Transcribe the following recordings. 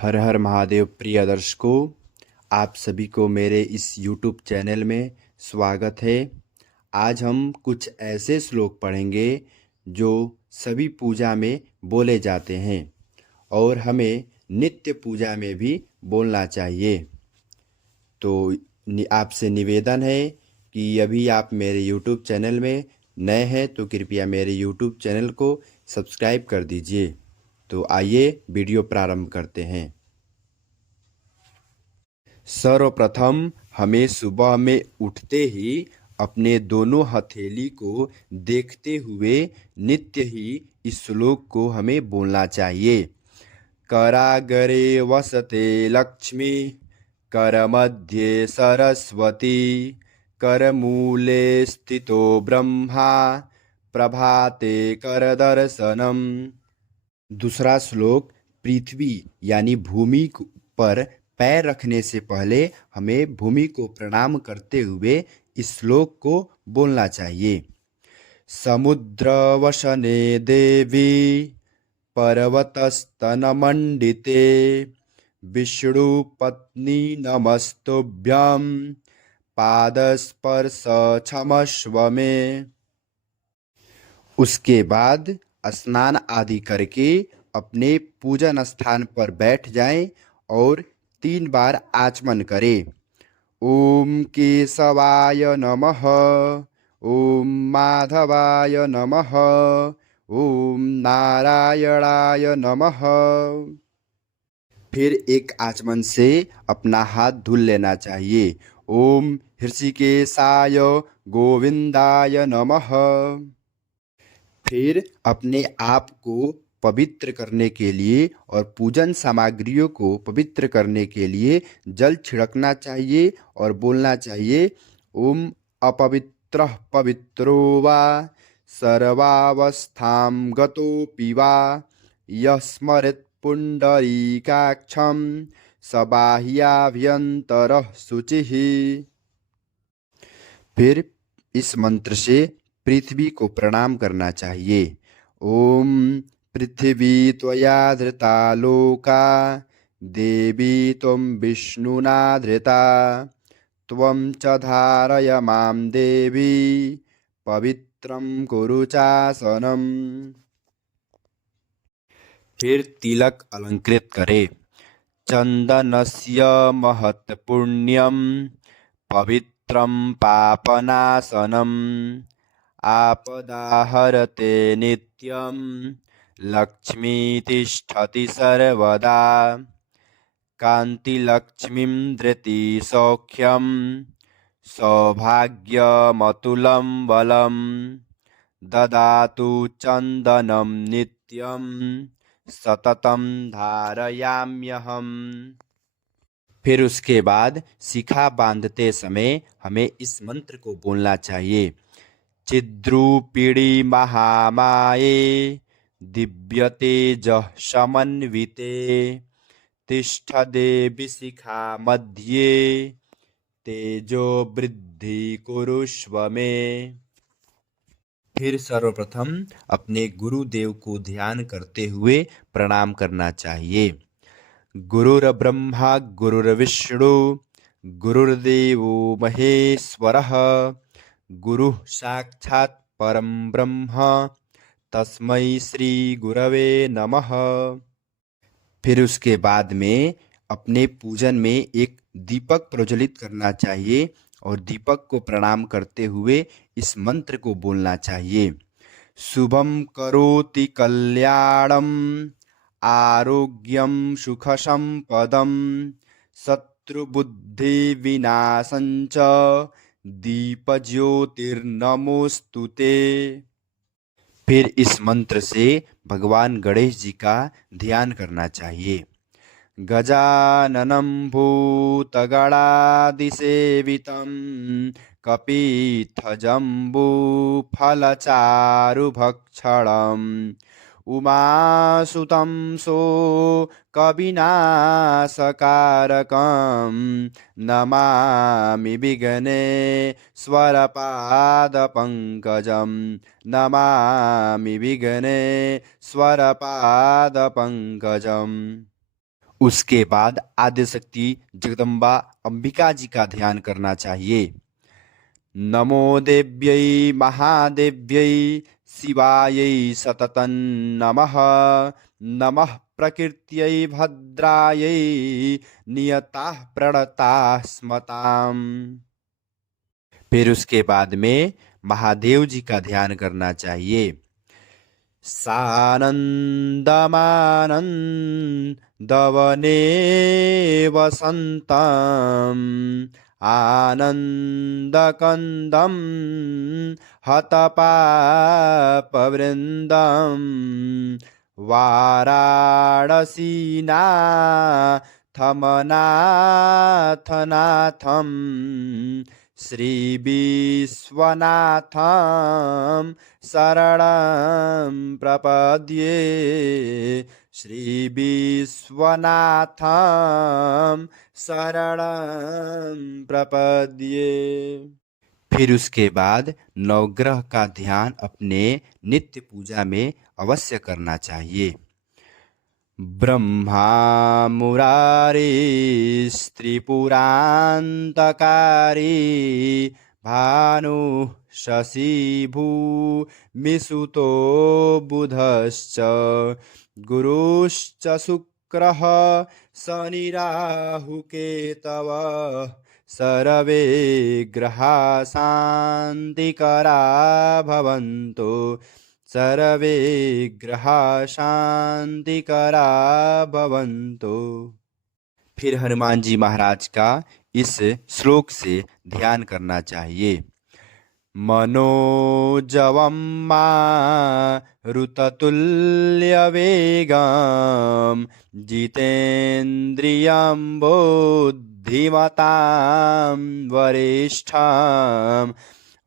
हर हर महादेव। प्रिय दर्शकों, आप सभी को मेरे इस YouTube चैनल में स्वागत है। आज हम कुछ ऐसे श्लोक पढ़ेंगे जो सभी पूजा में बोले जाते हैं और हमें नित्य पूजा में भी बोलना चाहिए। तो आपसे निवेदन है कि अभी आप मेरे YouTube चैनल में नए हैं तो कृपया मेरे YouTube चैनल को सब्सक्राइब कर दीजिए। तो आइए वीडियो प्रारंभ करते हैं। सर्वप्रथम हमें सुबह में उठते ही अपने दोनों हथेली को देखते हुए नित्य ही इस श्लोक को हमें बोलना चाहिए। करागरे वसते लक्ष्मी, करमध्ये सरस्वती, करमूले स्थितो ब्रह्मा, प्रभाते करदर्शनम। दूसरा श्लोक, पृथ्वी यानी भूमि पर पैर रखने से पहले हमें भूमि को प्रणाम करते हुए इस श्लोक को बोलना चाहिए। समुद्र वसने देवी, पर्वतस्तनमण्डिते, विष्णु पत्नी नमस्तुभ्यं, पादस्पर्श क्षमस्व मे। उसके बाद स्नान आदि करके अपने पूजन स्थान पर बैठ जाएं और 3 बार आचमन करें। ओम केशवाय नमः, ओम माधवाय नमः, ओम नारायणाय नमः। फिर एक आचमन से अपना हाथ धुल लेना चाहिए। ओम हृषिकेशाय गोविंदाय नमः। फिर अपने आप को पवित्र करने के लिए और पूजन सामग्रियों को पवित्र करने के लिए जल छिड़कना चाहिए और बोलना चाहिए, ओम अपवित्रः पवित्रो वा सर्वावस्थां गतोऽपि वा यः स्मरेत् पुण्डरीकाक्षं स बाह्याभ्यन्तरः शुचिः। फिर इस मंत्र से पृथ्वी को प्रणाम करना चाहिए। ओम पृथ्वी त्वया धृता लोका, देवी त्वं विष्णुना धृता, त्वं च धारय मां देवी, पवित्रं कुरु चासनम्। फिर तिलक अलंकृत करें। चंदनस्य महत् पुण्यं, पवित्रं पापनाशनम्, आपदाहरते नित्यं, लक्ष्मी तिष्ठति सर्वदा, कान्तिलक्ष्मीं धृति सौख्यं, सौभाग्यमतुलं बलं, ददातु चन्दनं नित्यं, सततं धारयाम्यहम्। फिर उसके बाद शिखा बांधते समय हमें इस मंत्र को बोलना चाहिए। चिद्रूपिणी महामाये, दिव्यतेजः समन्विते, तिष्ठ देवी शिखा मध्ये, तेजो वृद्धि कुरुष्व मे। फिर सर्वप्रथम अपने गुरुदेव को ध्यान करते हुए प्रणाम करना चाहिए। गुरुर्ब्रह्मा गुरुर्विष्णु, गुरुर्देवो महेश्वरः, गुरुः साक्षात् परं ब्रह्म, तस्मै श्री गुरवे नमः। फिर उसके बाद में अपने पूजन में एक दीपक प्रज्वलित करना चाहिए और दीपक को प्रणाम करते हुए इस मंत्र को बोलना चाहिए। शुभं करोति कल्याणं, आरोग्यं सुख संपदं, शत्रुबुद्धि विनाशं च, दीप ज्योतिर्नमोस्तुते। फिर इस मंत्र से भगवान गणेश जी का ध्यान करना चाहिए। गजाननं भूतगणादिसेवितं, कपित्थजम्बूफलचारुभक्षणम्, उमासुतं शोकविनाशकारकं, नमामि विघ्नेश्वरपादपङ्कजं, नमामि विघ्नेश्वरपादपङ्कजम्। उसके बाद आद्यशक्ति जगदम्बा अंबिका जी का ध्यान करना चाहिए। नमो देव्यै महादेव्यै शिवायै सततं नमः। नमः प्रकृत्यै भद्रायै नियताः प्रणताः स्मताम्। फिर उसके बाद में महादेव जी का ध्यान करना चाहिए। सानन्दमानन्दवने वसन्तम् आनन्दकन्दं हतपापवृन्दं वाराणसीनाथमनाथनाथं श्रीविश्वनाथं शरणं प्रपद्ये। श्रीविश्वनाथं शरणं प्रपद्ये। फिर उसके बाद नवग्रह का ध्यान अपने नित्य पूजा में अवश्य करना चाहिए। ब्रह्मा मुरारी त्रिपुरान्तकारी भानु शशिभूमिसुतो बुधश्च गुरुश्च शुक्रः शनिराहुकेतवः सर्वे ग्रहा शान्तिकरा भवन्तु। सर्वे ग्रहा शान्तिकरा भवन्तु। फिर हनुमान जी महाराज का इस श्लोक से ध्यान करना चाहिए। मनोजवं मारुततुल्यवेगं जितेन्द्रियं बुद्धिमतां वरिष्ठं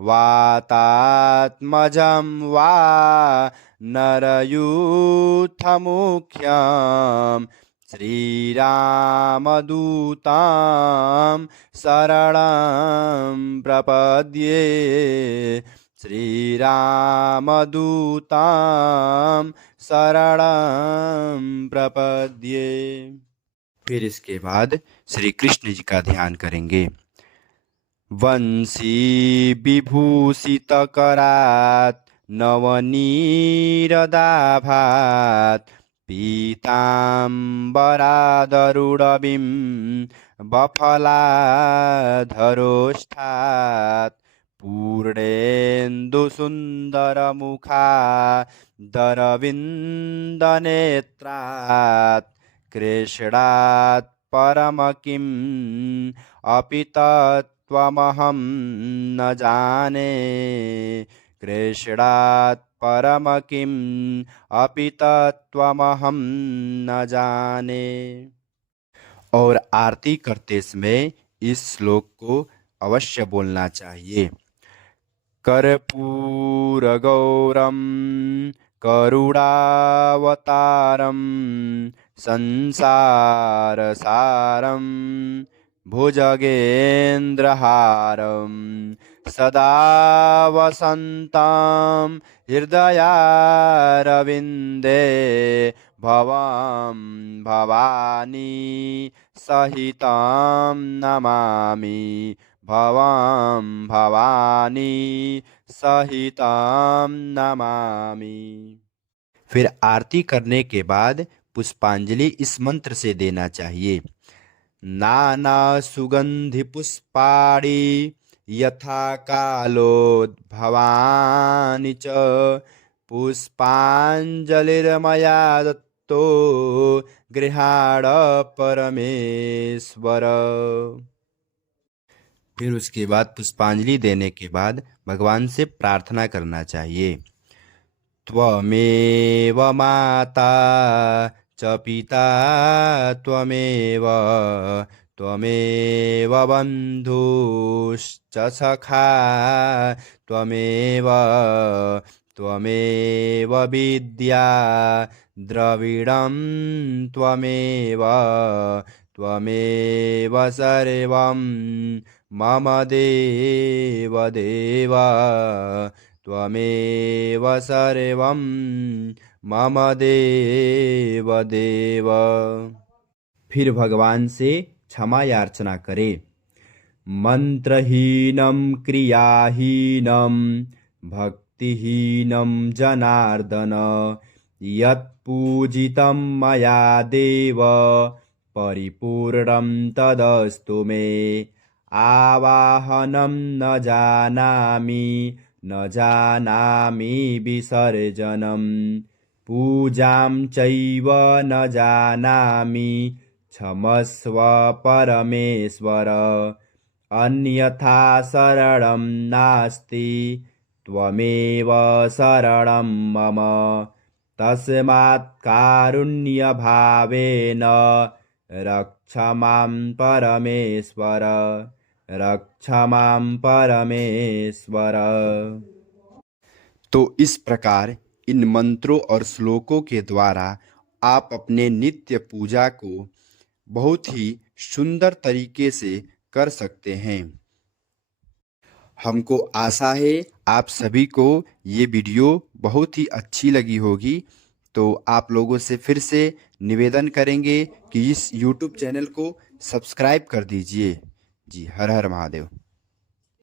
वातात्मजं वा नरयूथमुख्यं श्रीरामदूतं शरणं प्रपद्ये। श्रीरामदूतं शरणं प्रपद्ये। फिर इसके बाद श्री कृष्ण जी का ध्यान करेंगे। वंशी विभूषितकरात् नवनीरदाभात् पीताम्बरादरुणबिं बफलाधरोष्ठात् पूर्णेन्दुसुन्दरमुखादरविन्दनेत्रात् कृष्णात् परमकिम् अपि तत्त्वमहं न जाने। कृष्णात् परमकिम् अपि तत्त्वमहं न जाने। और आरती करते समय इस श्लोक को अवश्य बोलना चाहिए। कर्पूरगौरं करुणावतारं संसारसारं भुजगेन्द्रहारं सदा वसन्तं हृदयारविन्दे भवं भवानी सहितं नमामि। भवं भवानी सहितं नमामि। फिर आरती करने के बाद पुष्पांजलि इस मंत्र से देना चाहिए। नाना सुगंधि पुष्पाणि यथा कालोद्भवानि च पुष्पांजलिर्मया दत्तो गृहाण परमेश्वर। फिर उसके बाद पुष्पांजलि देने के बाद भगवान से प्रार्थना करना चाहिए। त्वमेव माता च पिता त्वमेव त्वमेव बन्धुश्च सखा त्वमेव त्वमेव विद्या द्रविणं त्वमेव त्वमेव सर्वं मम देव देव त्वमेव सर्वं मम देव देव। फिर भगवान से क्षमा याचना करें। मंत्रहीनम क्रियाहीनम भक्तिहीनम जनार्दन यत्पूजितं मया देव परिपूर्णं तदस्तु मे। आवाहनं न जानामि विसर्जनं पूजां चैव न जानामि क्षमस्व परमेश्वर। अन्यथा शरणं नास्ति त्वमेव शरणं मम। तस्मात् कारुण्यभावेन रक्ष मां परमेश्वर, रक्ष मां परमेश्वर। तो इस प्रकार इन मंत्रों और श्लोकों के द्वारा आप अपने नित्य पूजा को बहुत ही सुंदर तरीके से कर सकते हैं। हमको आशा है आप सभी को ये वीडियो बहुत ही अच्छी लगी होगी। तो आप लोगों से फिर से निवेदन करेंगे कि इस YouTube चैनल को सब्सक्राइब कर दीजिए। जी, हर हर महादेव।